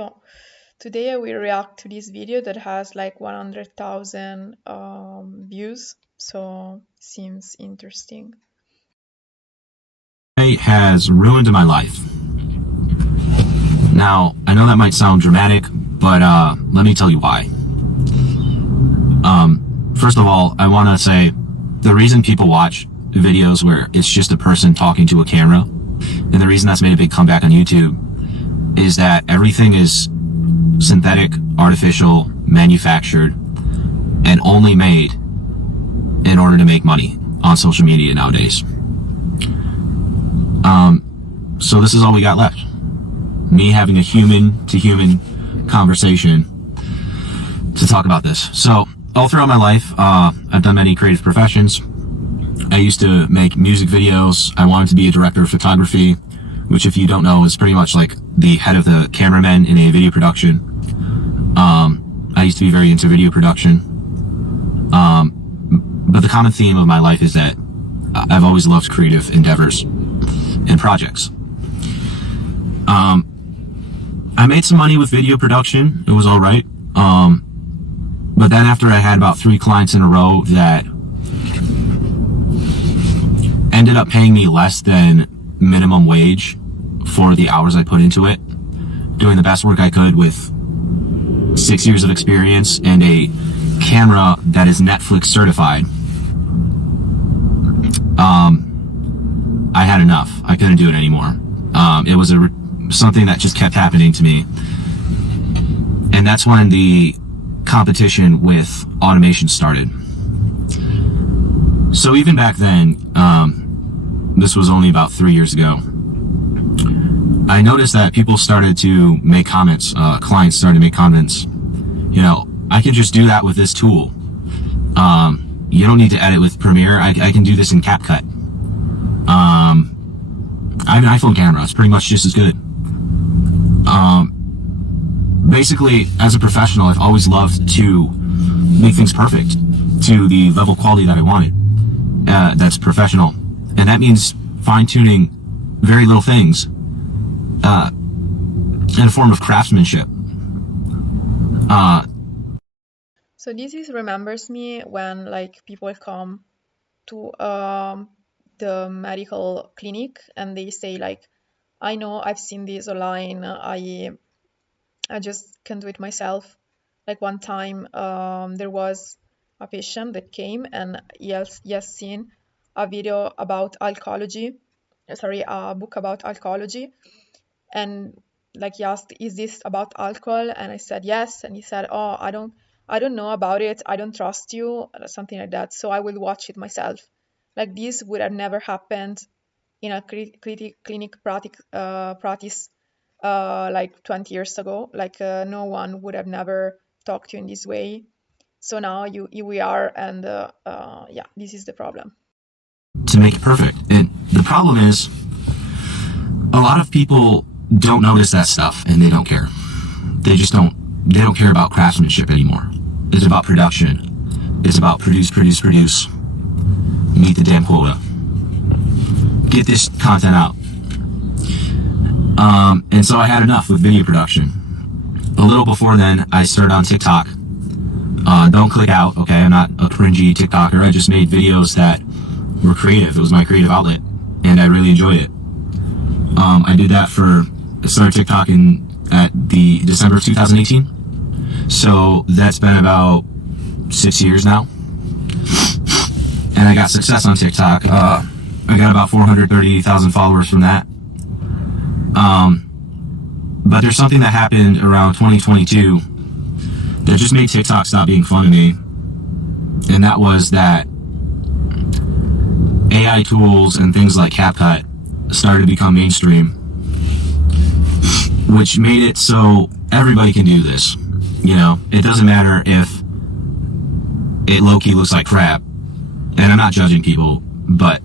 So today I will react to this video that has like 100,000 views, so seems interesting. Has ruined my life. Now, I know that might sound dramatic, but let me tell you why. First of all, I want to say the reason people watch videos where it's just a person talking to a camera, and the reason that's made a big comeback on YouTube, is that everything is synthetic, artificial, manufactured, and only made in order to make money on social media nowadays. So this is all we got left. Me having a human-to-human conversation to talk about this. So all throughout my life, I've done many creative professions. I used to make music videos. I wanted to be a director of photography, which, if you don't know, is pretty much like the head of the cameraman in a video production. I used to be very into video production. But the common theme of my life is that I've always loved creative endeavors and projects. I made some money with video production. It was all right. But then after I had about 3 clients in a row that ended up paying me less than minimum wage for the hours I put into it, doing the best work I could with 6 years of experience and a camera that is Netflix certified, I had enough. I couldn't do it anymore. It was something that just kept happening to me. And that's when the competition with automation started. So even back then, this was only about 3 years ago, I noticed that people started to make comments, clients started to make comments, you know, I can just do that with this tool. You don't need to edit with Premiere. I can do this in CapCut. I have an iPhone camera. It's pretty much just as good. Basically, as a professional, I've always loved to make things perfect to the level of quality that I wanted. That's professional. And that means fine-tuning very little things in a form of craftsmanship. So this remembers me when like people come to the medical clinic and they say like, I know I've seen this online, I just can't do it myself. Like one time there was a patient that came and he has seen a video about alcohology, a book about alcohology, and like he asked, is this about alcohol? And I said yes, and he said, oh, I don't know about it, I don't trust you, something like that, so I will watch it myself. Like this would have never happened in a clinic practice like 20 years ago. Like no one would have never talked to you in this way. So now here we are, and yeah, this is the problem. To make it perfect. And the problem is, a lot of people don't notice that stuff and they don't care. They don't care about craftsmanship anymore. It's about production. It's about produce. Meet the damn quota. Get this content out. And so I had enough with video production. A little before then, I started on TikTok. Don't click out, okay? I'm not a cringy TikToker. I just made videos that were creative. It was my creative outlet, and I really enjoyed it. I started TikTok at the December of 2018. So that's been about 6 years now. And I got success on TikTok. I got about 430,000 followers from that. But there's something that happened around 2022 that just made TikTok stop being fun to me. And that was that AI tools and things like CapCut started to become mainstream, which made it so everybody can do this. You know, it doesn't matter if it low-key looks like crap. And I'm not judging people, but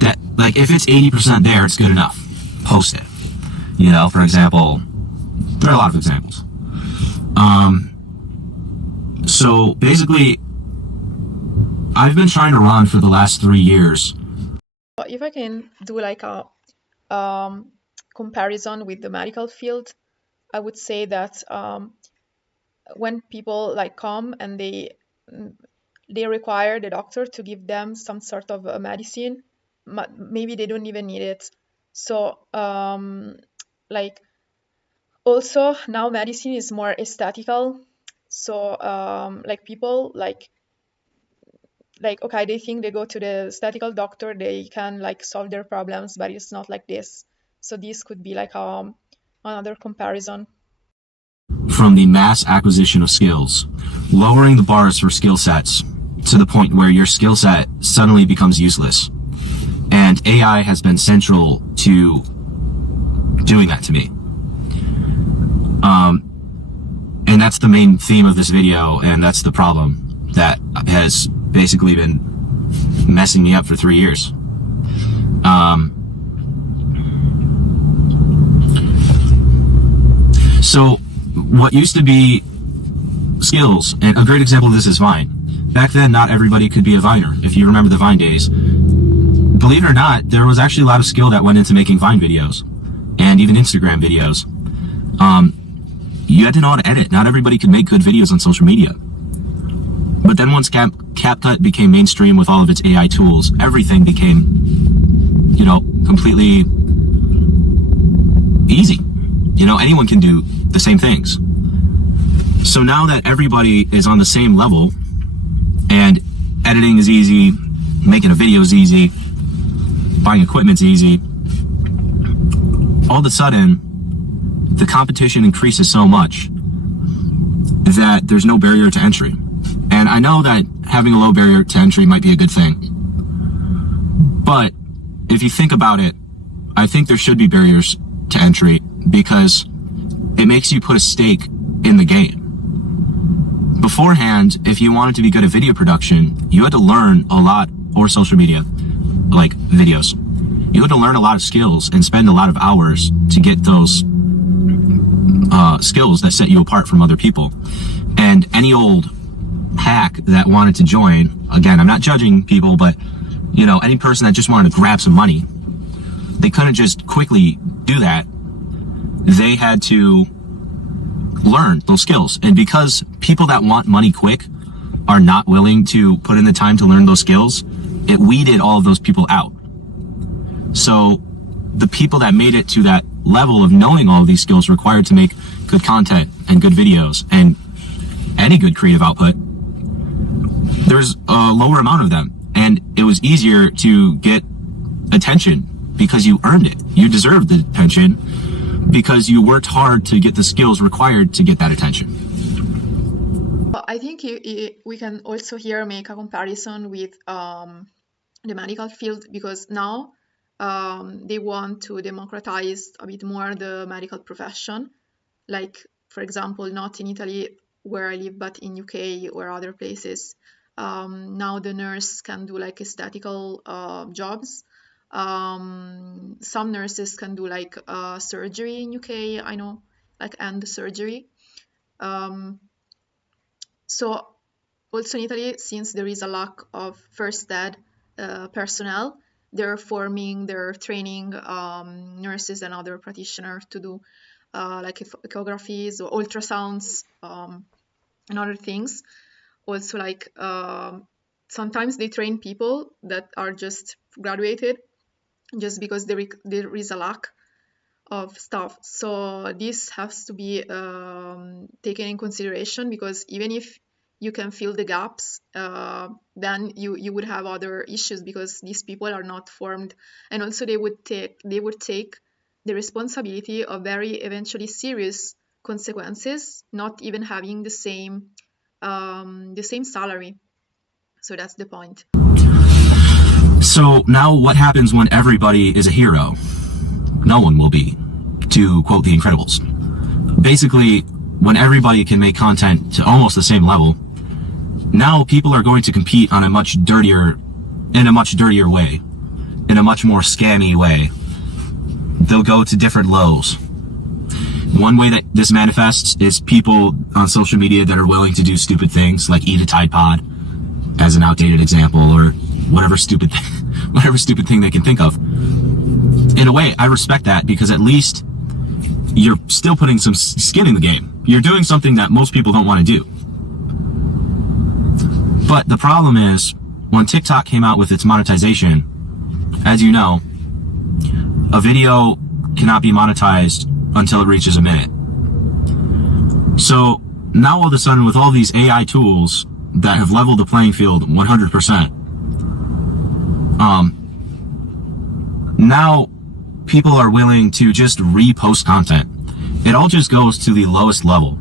that, like, if it's 80% there, it's good enough. Post it. You know, for example, there are a lot of examples. So basically, I've been trying to run for the last 3 years. If I can do like a comparison with the medical field, I would say that when people like come and they require the doctor to give them some sort of a medicine, maybe they don't even need it. So like also now medicine is more aesthetical. So like people like okay, they think they go to the aesthetical doctor, they can like solve their problems, but it's not like this. So this could be like another comparison. From the mass acquisition of skills, lowering the bars for skill sets to the point where your skill set suddenly becomes useless. And AI has been central to doing that to me. And that's the main theme of this video, and that's the problem that has basically been messing me up for 3 years. So what used to be skills, and a great example of this is Vine. Back then, not everybody could be a Viner. If you remember the Vine days, believe it or not, there was actually a lot of skill that went into making Vine videos and even Instagram videos. You had to know how to edit. Not everybody could make good videos on social media. But then once CapCut became mainstream with all of its AI tools, everything became, completely easy. Anyone can do the same things. So now that everybody is on the same level and editing is easy, making a video is easy, buying equipment's easy, all of a sudden, the competition increases so much that there's no barrier to entry. And I know that having a low barrier to entry might be a good thing. But if you think about it, I think there should be barriers to entry because it makes you put a stake in the game. Beforehand, if you wanted to be good at video production, you had to learn a lot, or social media, like videos. You had to learn a lot of skills and spend a lot of hours to get those skills that set you apart from other people. And any old hack that wanted to join, again, I'm not judging people, but any person that just wanted to grab some money, they couldn't just quickly do that. They had to learn those skills. And because people that want money quick are not willing to put in the time to learn those skills, it weeded all of those people out. So the people that made it to that level of knowing all of these skills required to make good content and good videos and any good creative output, there's a lower amount of them. And it was easier to get attention because you earned it. You deserved the attention because you worked hard to get the skills required to get that attention. I think we can also here make a comparison with the medical field, because now they want to democratize a bit more the medical profession. Like, for example, not in Italy where I live, but in UK or other places. Now the nurse can do like aesthetical jobs. Some nurses can do like surgery in UK, I know, like end surgery. So also in Italy, since there is a lack of first aid personnel, they're training nurses and other practitioners to do like echographies or ultrasounds and other things. Also, like sometimes they train people that are just graduated just because there is a lack of staff. So this has to be taken in consideration, because even if you can fill the gaps, then you would have other issues because these people are not formed, and also they would take the responsibility of very eventually serious consequences, not even having the same salary. So that's the point. So now what happens when everybody is a hero? No one will be, to quote The Incredibles. Basically, when everybody can make content to almost the same level, now people are going to compete in a much dirtier way, in a much more scammy way. They'll go to different lows. One way that this manifests is people on social media that are willing to do stupid things, like eat a Tide Pod, as an outdated example, or whatever stupid thing they can think of. In a way, I respect that, because at least you're still putting some skin in the game. You're doing something that most people don't want to do. But the problem is, when TikTok came out with its monetization, as you know, a video cannot be monetized until it reaches a minute. So now all of a sudden, with all these AI tools that have leveled the playing field 100%, now people are willing to just repost content. It all just goes to the lowest level.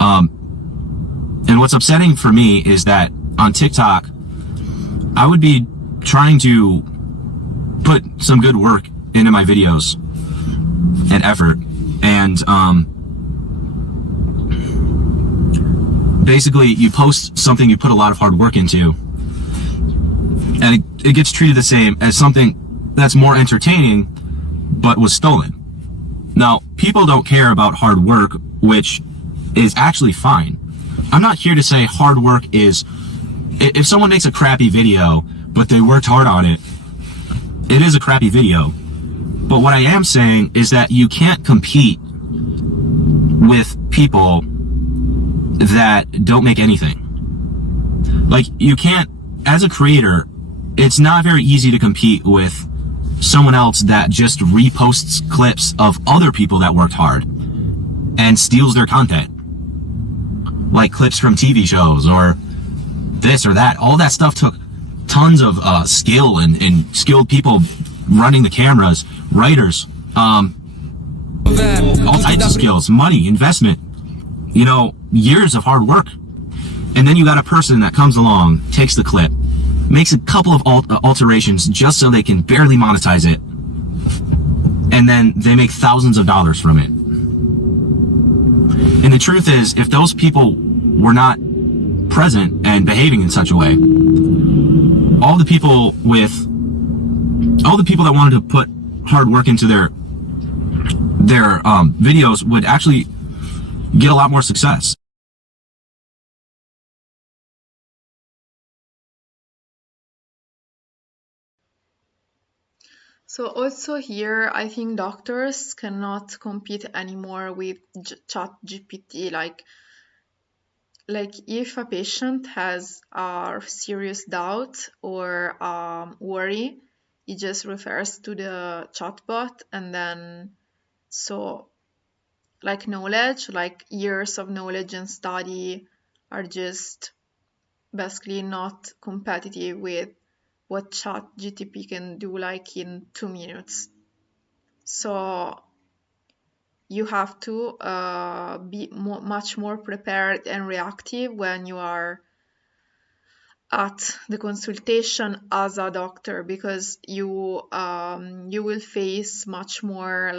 And what's upsetting for me is that on TikTok, I would be trying to put some good work into my videos and effort, and basically you post something you put a lot of hard work into, and it gets treated the same as something that's more entertaining but was stolen. Now, people don't care about hard work, which is actually fine. I'm not here to say hard work is, if someone makes a crappy video but they worked hard on it, it is a crappy video. But what I am saying is that you can't compete with people that don't make anything. Like, you can't, as a creator, it's not very easy to compete with someone else that just reposts clips of other people that worked hard and steals their content. Like clips from TV shows or this or that. All that stuff took tons of skill and skilled people running the cameras, writers, all types of skills, money, investment, years of hard work. And then you got a person that comes along, takes the clip, makes a couple of alterations just so they can barely monetize it, and then they make thousands of dollars from it. And the truth is, if those people were not present and behaving in such a way, all the people that wanted to put hard work into their videos would actually get a lot more success. So also here, I think doctors cannot compete anymore with ChatGPT. Like if a patient has a serious doubt or worry, he just refers to the chatbot, and then knowledge, like years of knowledge and study, are just basically not competitive with what ChatGPT can do like in 2 minutes. So you have to be much more prepared and reactive when you are at the consultation as a doctor, because you will face much more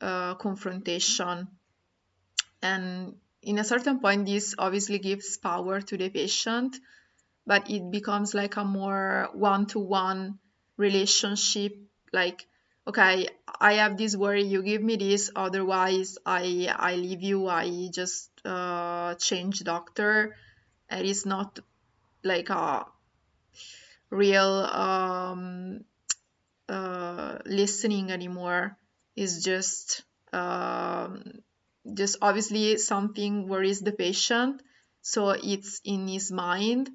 confrontation, and in a certain point this obviously gives power to the patient, but it becomes like a more one-to-one relationship. Like, okay, I have this worry, you give me this, otherwise I leave you, I just change doctor. It is not like a real listening anymore. It's just obviously something worries the patient, so it's in his mind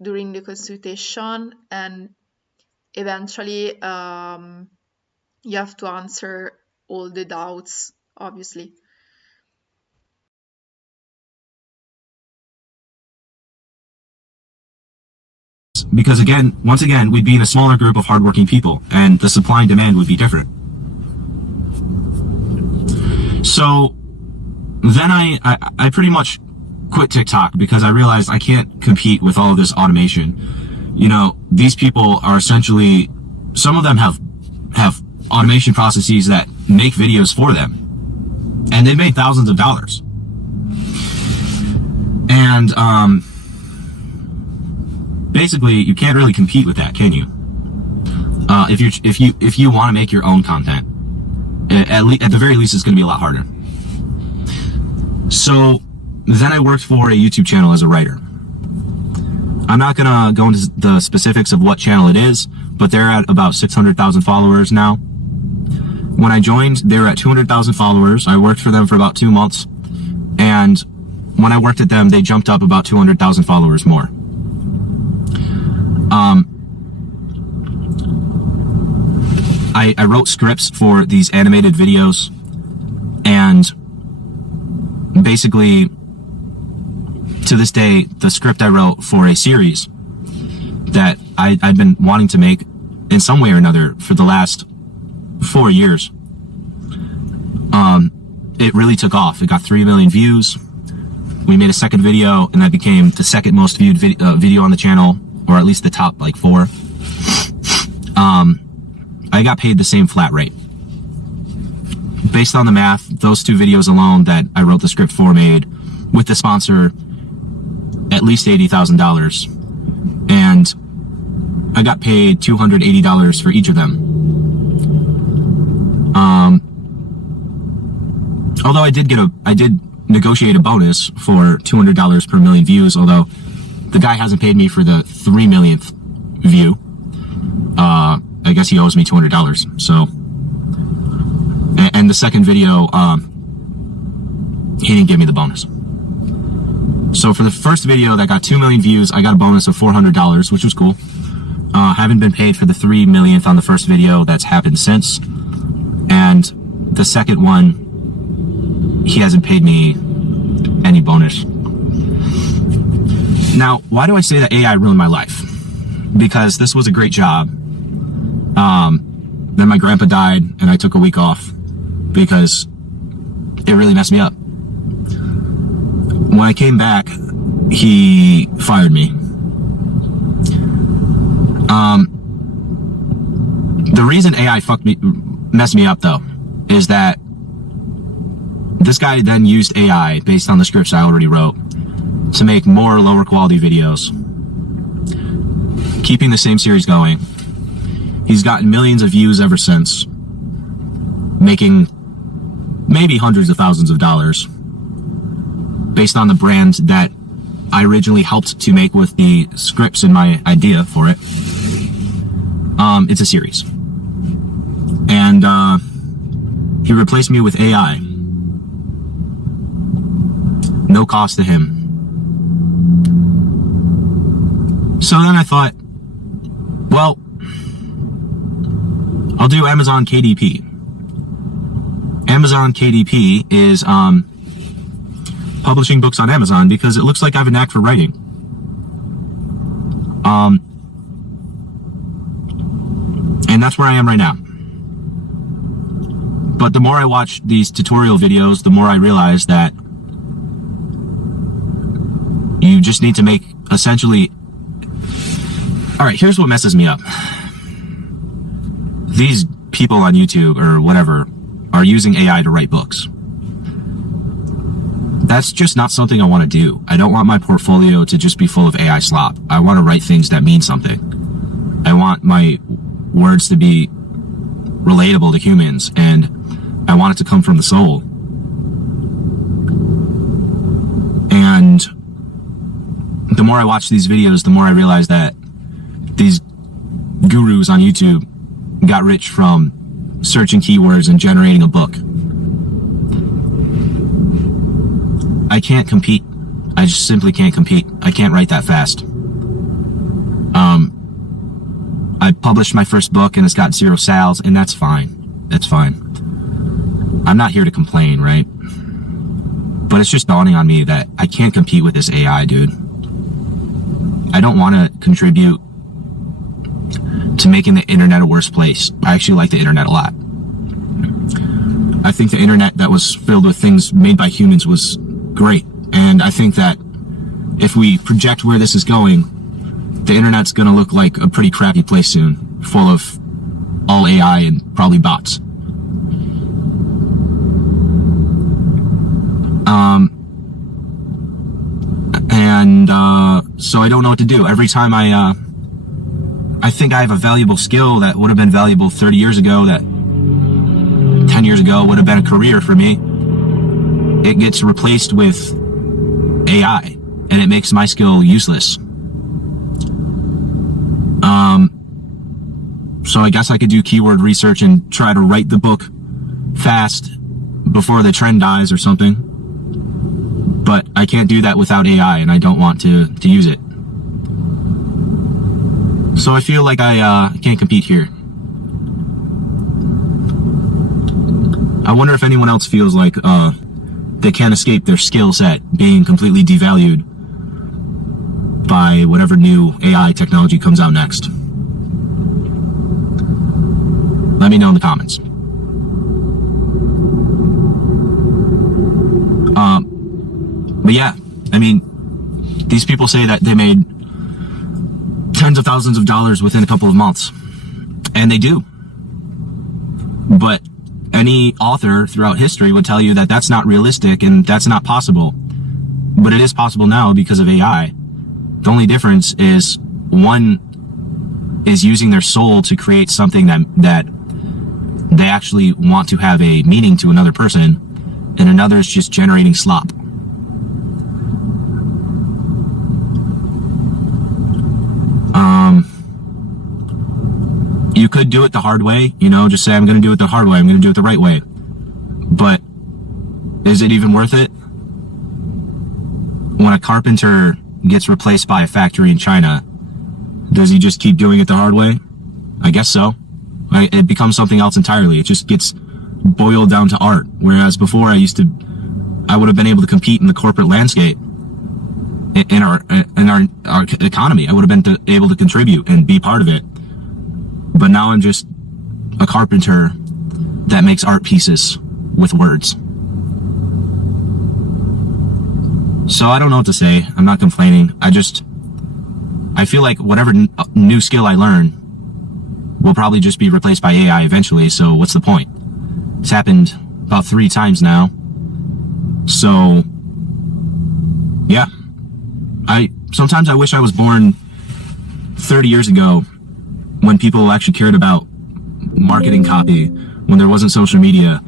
during the consultation, and eventually you have to answer all the doubts, obviously. Because once again, we'd be in a smaller group of hardworking people, and the supply and demand would be different. So then I pretty much quit TikTok because I realized I can't compete with all of this automation. These people are essentially, some of them have automation processes that make videos for them, and they made thousands of dollars. And basically, you can't really compete with that, can you? If you want to make your own content, at the very least, it's going to be a lot harder. So then I worked for a YouTube channel as a writer. I'm not going to go into the specifics of what channel it is, but they're at about 600,000 followers now. When I joined, they were at 200,000 followers. I worked for them for about 2 months. And when I worked at them, they jumped up about 200,000 followers more. I wrote scripts for these animated videos, and basically, to this day, the script I wrote for a series that I'd been wanting to make in some way or another for the last 4 years, it really took off. It got 3 million views. We made a second video, and that became the second most viewed video on the channel, or at least the top like 4. I got paid the same flat rate. Based on the math, those 2 videos alone that I wrote the script for made, with the sponsor, at least $80,000. And I got paid $280 for each of them. Although I did negotiate a bonus for $200 per million views, although the guy hasn't paid me for the 3 millionth view. I guess he owes me $200. So, and the second video, he didn't give me the bonus. So for the first video that got 2 million views, I got a bonus of $400, which was cool. Haven't been paid for the 3 millionth on the first video. That's happened since. And the second one, he hasn't paid me any bonus. Now, why do I say that AI ruined my life? Because this was a great job. Then my grandpa died, and I took a week off because it really messed me up. When I came back, he fired me. The reason AI messed me up, though, is that this guy then used AI based on the scripts I already wrote to make more lower quality videos, keeping the same series going. He's gotten millions of views ever since, making maybe hundreds of thousands of dollars based on the brand that I originally helped to make with the scripts and my idea for it. It's a series. And he replaced me with AI. No cost to him. So then I thought, well, I'll do Amazon KDP. Amazon KDP is publishing books on Amazon because it looks like I have a knack for writing. And that's where I am right now. But the more I watch these tutorial videos, the more I realize that you just need to make essentially... Alright, here's what messes me up. These people on YouTube or whatever are using AI to write books. That's just not something I want to do. I don't want my portfolio to just be full of AI slop. I want to write things that mean something. I want my words to be relatable to humans, and I want it to come from the soul. And the more I watch these videos, the more I realize that these gurus on YouTube got rich from searching keywords and generating a book. I can't compete. I just simply can't compete. I can't write that fast. I published my first book and it's got 0 sales, and that's fine. It's fine. I'm not here to complain, right? But it's just dawning on me that I can't compete with this AI, dude. I don't want to contribute to making the internet a worse place. I actually like the internet a lot. I think the internet that was filled with things made by humans was great. And I think that if we project where this is going, the internet's going to look like a pretty crappy place soon, full of all AI and probably bots. So I don't know what to do. Every time I think I have a valuable skill that would have been valuable 30 years ago, that 10 years ago would have been a career for me. It gets replaced with AI, and it makes my skill useless. So I guess I could do keyword research and try to write the book fast before the trend dies or something. But I can't do that without AI, and I don't want to use it. So I feel like I can't compete here. I wonder if anyone else feels like they can't escape their skill set being completely devalued by whatever new AI technology comes out next. Let me know in the comments. But yeah, I mean, these people say that they made tens of thousands of dollars within a couple of months, and they do. But any author throughout history would tell you that that's not realistic and that's not possible. But it is possible now because of AI. The only difference is one is using their soul to create something that they actually want to have a meaning to another person, and another is just generating slop. You could do it the hard way, just say, I'm going to do it the hard way, I'm going to do it the right way. But is it even worth it? When a carpenter gets replaced by a factory in China, does he just keep doing it the hard way? I guess so. It becomes something else entirely. It just gets boiled down to art. Whereas before I would have been able to compete in the corporate landscape in our economy. I would have been able to contribute and be part of it. But now I'm just a carpenter that makes art pieces with words. So I don't know what to say. I'm not complaining. I feel like whatever new skill I learn will probably just be replaced by AI eventually. So what's the point? It's happened about 3 times now. So yeah, sometimes I wish I was born 30 years ago, when people actually cared about marketing copy, when there wasn't social media,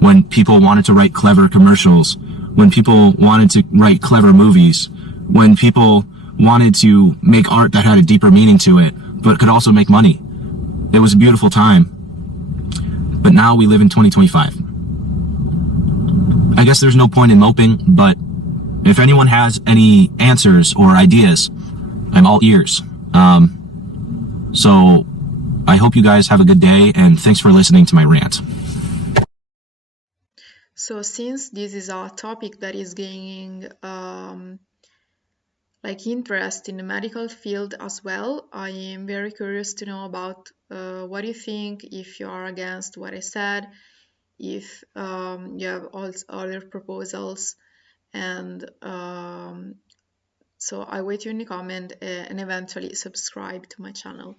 when people wanted to write clever commercials, when people wanted to write clever movies, when people wanted to make art that had a deeper meaning to it, but could also make money. It was a beautiful time. But now we live in 2025. I guess there's no point in moping, but if anyone has any answers or ideas, I'm all ears. So I hope you guys have a good day, and thanks for listening to my rant. So since this is a topic that is gaining interest in the medical field as well, I am very curious to know about what you think, if you are against what I said, if you have also other proposals, and so I wait you in the comment and eventually subscribe to my channel.